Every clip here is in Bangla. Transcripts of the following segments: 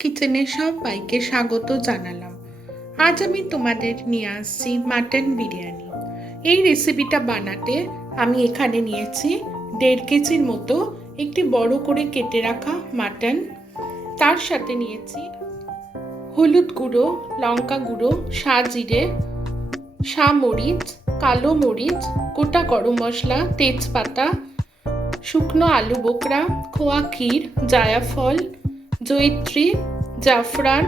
কিচেনে সবাইকে স্বাগত জানালাম। আজ আমি তোমাদের নিয়ে আসছি মাটন বিরিয়ানি। এই রেসিপিটা বানাতে আমি এখানে নিয়েছি 1.5 কেজির মতো একটি বড় করে কেটে রাখা মাটন। তার সাথে নিয়েছি হলুদ গুঁড়ো, লঙ্কা গুঁড়ো, সাজিরে, মরিচ, কালো মরিচ, গোটা গরম মশলা, তেজপাতা, শুকনো আলু বোকরা, খোয়া ক্ষীর, জায়ফল, জয়িত্রী, জাফরান,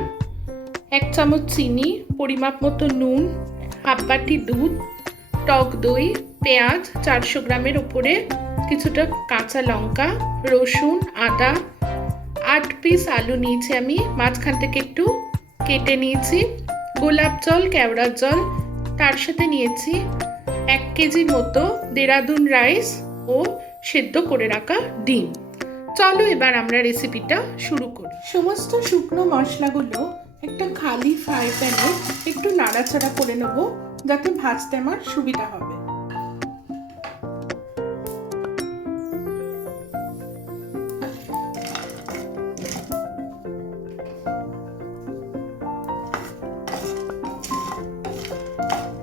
1 চামচ চিনি, পরিমাপ মতো নুন, হাফ বাটি দুধ, টক দই, পেঁয়াজ 400 গ্রামের উপরে, কিছুটা কাঁচা লঙ্কা, রসুন, আদা, 8 পিস আলু নিয়েছি আমি, মাঝখান থেকে একটু কেটে নিয়েছি, গোলাপ জল, কেওড়ার জল, তার সাথে নিয়েছি 1 কেজির মতো দেরাদুন রাইস ও সেদ্ধ করে রাখা ডিম। চলো এবার আমরা রেসিপিটা শুরু করি। সমস্ত শুকনো মশলাগুলো একটা খালি ফ্রাই প্যানে একটু নাড়াচাড়া করে নেব, যাতে ভাজতে আমার সুবিধা হবে।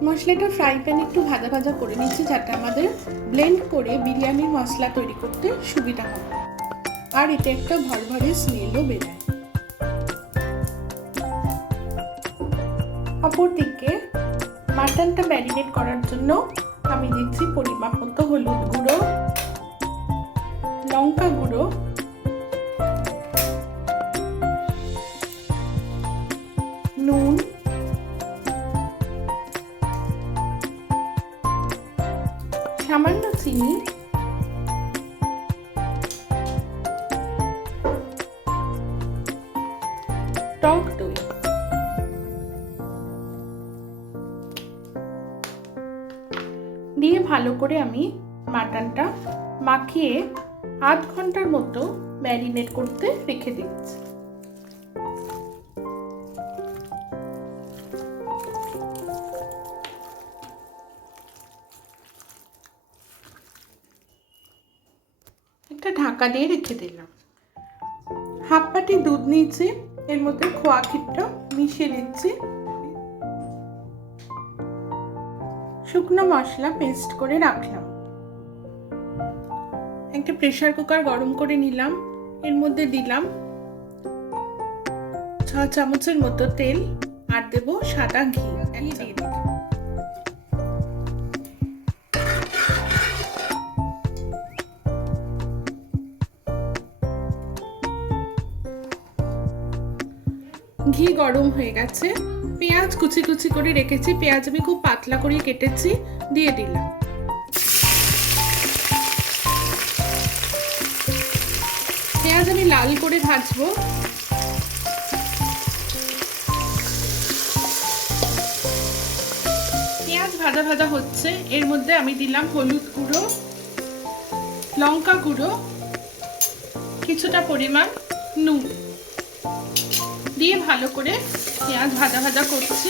মশলাটা ফ্রাই প্যানে একটু ভাজা ভাজা করে নিচ্ছি, যাতে আমাদের ব্লেন্ড করে বিরিয়ানির মশলা তৈরি করতে সুবিধা হবে, আর এটা একটা ভরভরে স্মেলও বেরোয়। অপরদিকে মাটনটা ম্যারিনেট করার জন্য আমি দিচ্ছি পরিমাপ মতো হলুদ গুঁড়ো, লঙ্কা গুঁড়ো, নুন, সামান্য চিনি, টক দই। দিয়ে ভালো করে আমি মাটনটা মাখিয়ে আধ ঘন্টার মতো ম্যারিনেট করতে রেখে দিচ্ছি। একটা ঢাকা দিয়ে রেখে দিলাম। হাফ বাটি দুধ নিয়েছি, এর মধ্যে খোয়া ক্ষীরটা মিশিয়ে দিচ্ছি, শুকনো মশলা পেস্ট করে রাখলাম। একটা প্রেসার কুকার গরম করে নিলাম, এর মধ্যে দিলাম 6 চামচের মতো তেল, আর দেব সাদা ঘি। দিয়ে দিলাম ঘি গরম হয়ে গেছে। পেঁয়াজ কুচি কুচি করে রেখেছি, পেঁয়াজ আমি খুব পাতলা করে কেটেছি, দিয়ে দিলাম। পেঁয়াজ আমি লাল করে ভাজবো। পেঁয়াজ ভাজা ভাজা হচ্ছে, এর মধ্যে আমি দিলাম হলুদ গুঁড়ো, লঙ্কা গুঁড়ো, কিছুটা পরিমাণ নুন দিয়ে ভালো করে পেঁয়াজ ভাজা ভাজা করছি।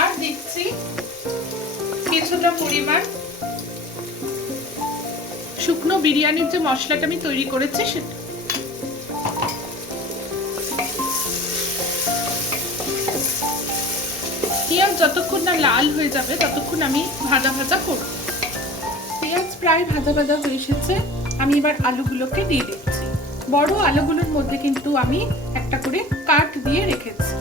আর দিচ্ছি কিছুটা পরিমাণ শুকনো বিরিয়ানির যে মশলাটা আমি তৈরি করেছি সেটা। পেঁয়াজ যতক্ষণ না লাল হয়ে যাবে ততক্ষণ আমি ভাজা ভাজা করব। পেঁয়াজ প্রায় ভাজা ভাজা হয়ে এসেছে, আমি এবার আলুগুলোকে দিয়ে দিচ্ছি। বড় আলুগুলোর মধ্যে কিন্তু আমি একটা করে কাট দিয়ে রেখেছি।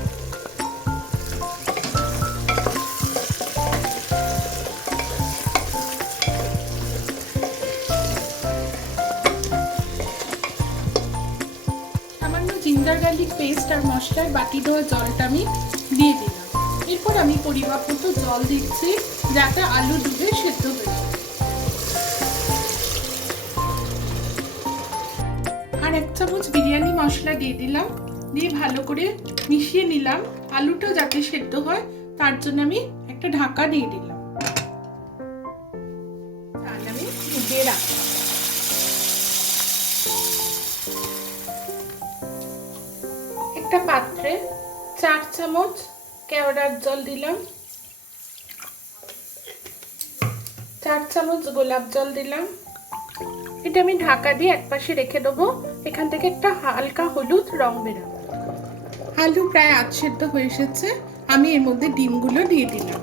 সামান্য জিঞ্জার গার্লিক পেস্ট আর মশলার বাটি ধোয়া জলটা আমি দিয়ে দিলাম। এরপর আমি পরিমাপ মতো জল দিচ্ছি, যাতে আলু ডুবে সেদ্ধ হয়ে যায়। আর 1 চামচ বিরিয়ানি মশলা দিয়ে দিলাম, দিয়ে ভালো করে মিশিয়ে নিলাম। আলুটা যাতে সেদ্ধ হয় তার জন্য আমি একটা ঢাকা দিয়ে দিলাম। আর আমি দিয়ে রাখলাম। একটা পাত্রে 4 চামচ কেওড়ার জল দিলাম, 4 চামচ গোলাপ জল দিলাম, এটা আমি ঢাকা দিয়ে একপাশে রেখে দেবো। এখান থেকে একটা হালকা হলুদ রং বেরোবে। আলু প্রায় আধ সেদ্ধ হয়ে এসেছে, আমি এর মধ্যে ডিমগুলো দিয়ে দিলাম।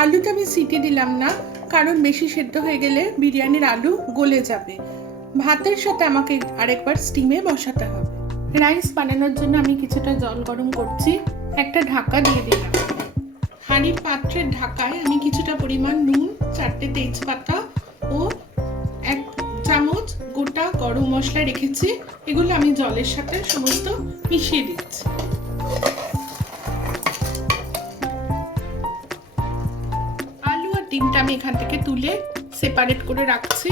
আলুটা আমি সিটি দিলাম না, কারণ বেশি সেদ্ধ হয়ে গেলে বিরিয়ানির আলু গলে যাবে। ভাতের সাথে আমাকে আরেকবার স্টিমে বসাতে হবে। রাইস বানানোর জন্য আমি কিছুটা জল গরম করছি, একটা ঢাকা দিয়ে দিলাম। হাঁড়ির পাত্রের ঢাকায় আমি কিছুটা পরিমাণ নুন, 4টে তেজপাতা ও 1 চামচ গোটা গরম মশলা রেখেছি। এগুলো আমি জলের সাথে সমস্ত মিশিয়ে দিচ্ছি। আলু আর ডিমটা আমি এখান থেকে তুলে সেপারেট করে রাখছি।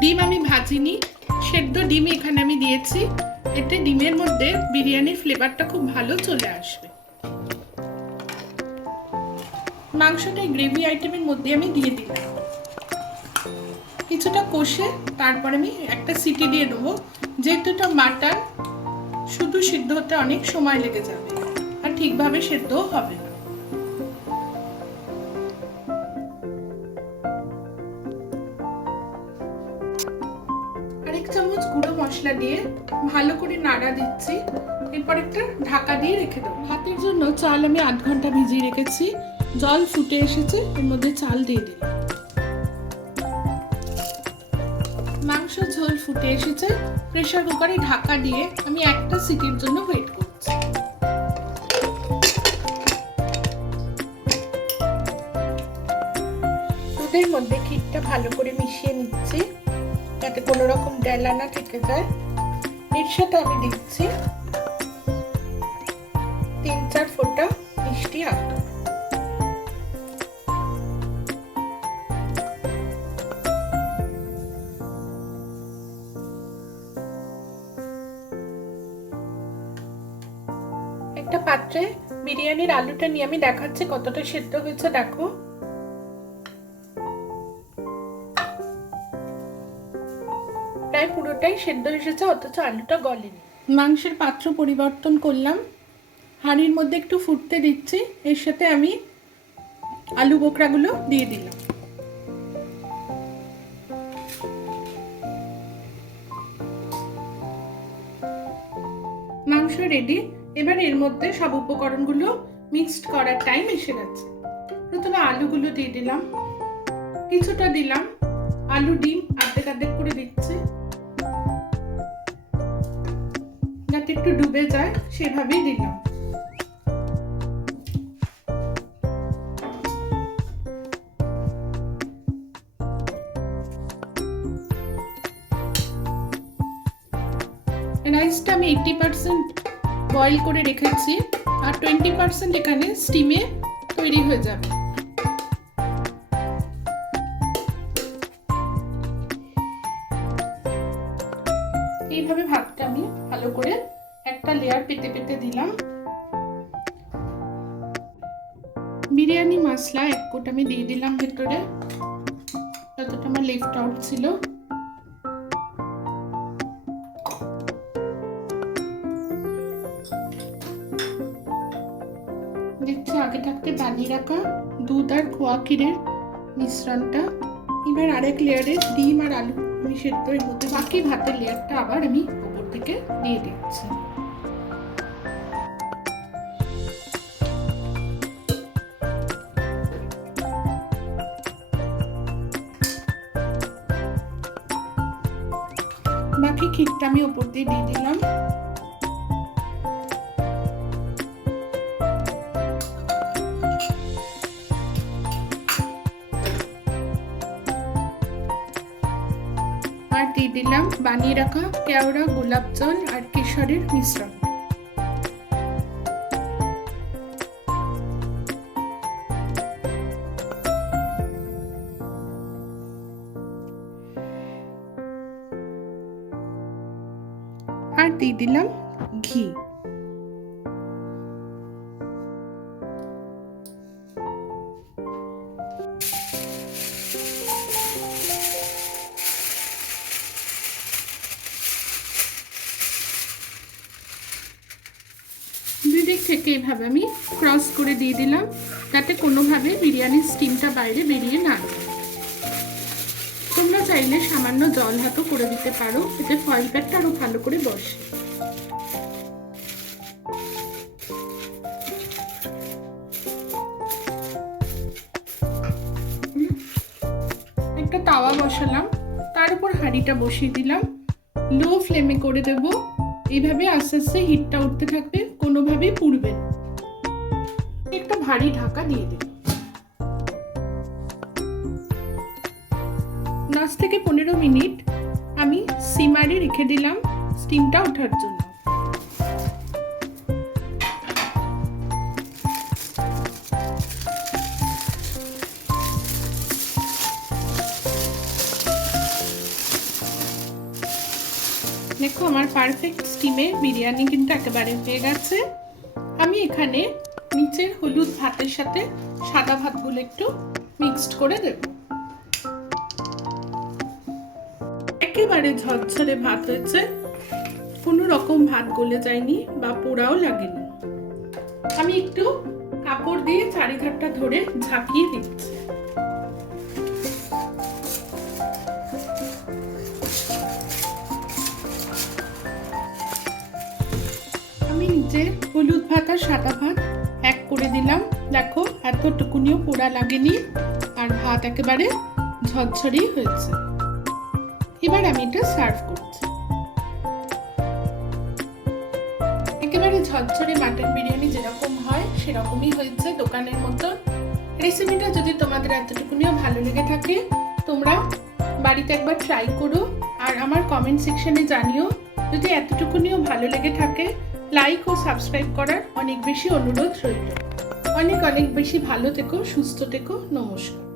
ডিম আমি ভাজিনি, সেদ্ধ ডিম এখানে আমি দিয়েছি। এতে ডিমের মধ্যে বিরিয়ানির ফ্লেভারটা খুব ভালো চলে আসবে। মাংসটা গ্রেভি আইটেমের মধ্যে আমি দিয়ে দিলাম। কিছুটা কষে তারপর আমি একটা সিটি দিয়ে দেবো, যেহেতু এটা মাটন শুধু সিদ্ধ হতে অনেক সময় লেগে যাবে আর ঠিকভাবে সেদ্ধও হবে না। আরেক চামচ গুঁড়ো মশলা দিয়ে ভালো করে নাড়া দিচ্ছি। এরপর একটা ঢাকা দিয়ে রেখে দেবো। ভাতের জন্য চাল আমি আধ ঘন্টা ভিজিয়ে রেখেছি। জল ফুটে এসেছে, এর মধ্যে চাল দিয়ে দিলাম। মাংস ঝোল ফুটে এসেছে, প্রেসার কুকারে ঢাকা দিয়ে আমি একটা সিটির জন্য ওয়েট করছি। দুধের মধ্যে ক্ষীরটা ভালো করে মিশিয়ে নিচ্ছি, যাতে কোনো রকম ডেলা না থেকে যায়। এর সাথে আমি দিচ্ছি 3-4 ফোঁটা মিষ্টি আতর। একটা পাত্রে বিরিয়ানির আলুটা নিয়ে আমি দেখাচ্ছি কতটা সেদ্ধ হয়েছে। দেখো, প্রায় পুরোটাই সেদ্ধ এসেছে, অথচ আলুটা গলেনি। মাংসের পাত্র পরিবর্তন করলাম, হাঁড়ির মধ্যে একটু ফুটতে দিচ্ছি। এর সাথে আমি আলু বোখরাগুলো দিয়ে দিলাম। মাংস রেডি। এবার এর মধ্যে সব উপকরণগুলো মিক্সড করার টাইম এসে গেছে। প্রথমে আলুগুলো দিয়ে দিলাম, কিছুটা দিলাম আলু ডিম অর্ধেক অর্ধেক করে দিচ্ছি, যাতে একটু ডুবে যায় সেভাবেই দিলাম। রাইসটা আমি 80% বয়েল করে রেখেছি, আর 20% এখানে স্টিমে তৈরি হয়ে যাবে। এইভাবে ভাতটা আমি ভালো করে একটা লেয়ার পেতে পেতে দিলাম। বিরিয়ানি মশলা 1 কোট আমি দিয়ে দিলাম ভেতরে, যতটা আমার লেফট আউট ছিল। দিচ্ছি আগে থাকতে বানিয়ে রাখা দুধ আর খোয়া ক্ষীরের মিশ্রণটা। এবার আরেক লেয়ারে ডিম আর আলু আমি সেদ্ধ এর মধ্যে, বাকি ভাতের লেয়ারটা আবার আমি উপর থেকে দিয়ে দিচ্ছি। বাকি ক্ষীরটা আমি উপর দিয়ে দিয়ে দিলাম। আর দিয়ে দিলাম বানিয়ে রাখা কেওড়া, গোলাপ জল আর কেশরের মিশ্রণ। আর দিয়ে দিলাম ঘি। দুই দিক থেকে এভাবে আমি ক্রস করে দিয়ে দিলাম, যাতে কোনোভাবে বিরিয়ানির স্টিমটা বাইরে বেরিয়ে না যায়। তোমরা চাইলে সামান্য জল হাতও করে দিতে পারো, এতে ফয়েল প্যাকটা আরো ভালো করে বসে। একটা তাওয়া বসালাম, তার উপর হাঁড়িটা বসিয়ে দিলাম, লো ফ্লেমে করে দেব। এইভাবে আস্তে আস্তে হিটটা উঠতে থাকবে, কোনোভাবেই পুড়বে না। একটা ভারী ঢাকা দিয়ে দেব। 10 থেকে 15 মিনিট আমি সিমারে রেখে দিলাম স্টিমটা ওঠার জন্য। দেখো আমার পারফেক্ট স্টিমে বিরিয়ানি কিন্তু একেবারে হয়ে গেছে। আমি এখানে নিচের হলুদ ভাতের সাথে সাদা ভাতগুলো একটু মিক্সড করে দেব। একেবারে ঝরঝরে ভাত হয়েছে, কোনো রকম ভাত গলে যায়নি বা পোড়াও লাগেনি। আমি একটু কাপড় দিয়ে চারিধারটা ধরে ঝাঁকিয়ে দিচ্ছি। আমি নিচে হলুদ ভাত আর সাদা ভাত এক করে দিলাম। দেখো এতটুকুনিও পোড়া লাগেনি, আর ভাত একেবারে ঝরঝরেই হয়েছে। এবার আমি এটা সার্ভ করছি। একেবারে ঝরঝরে মাটন বিরিয়ানি যেরকম হয় সেরকমই হয়েছে, দোকানের মতো। রেসিপিটা যদি তোমাদের এতটুকুনিও ভালো লেগে থাকে, তোমরা বাড়িতে একবার ট্রাই করো আর আমার কমেন্ট সেকশনে জানিও। যদি এতটুকুনিও ভালো লেগে থাকে, লাইক ও সাবস্ক্রাইব করার অনেক বেশি অনুরোধ রইল। অনেক অনেক বেশি ভালো থেকো, সুস্থ থেকো। নমস্কার।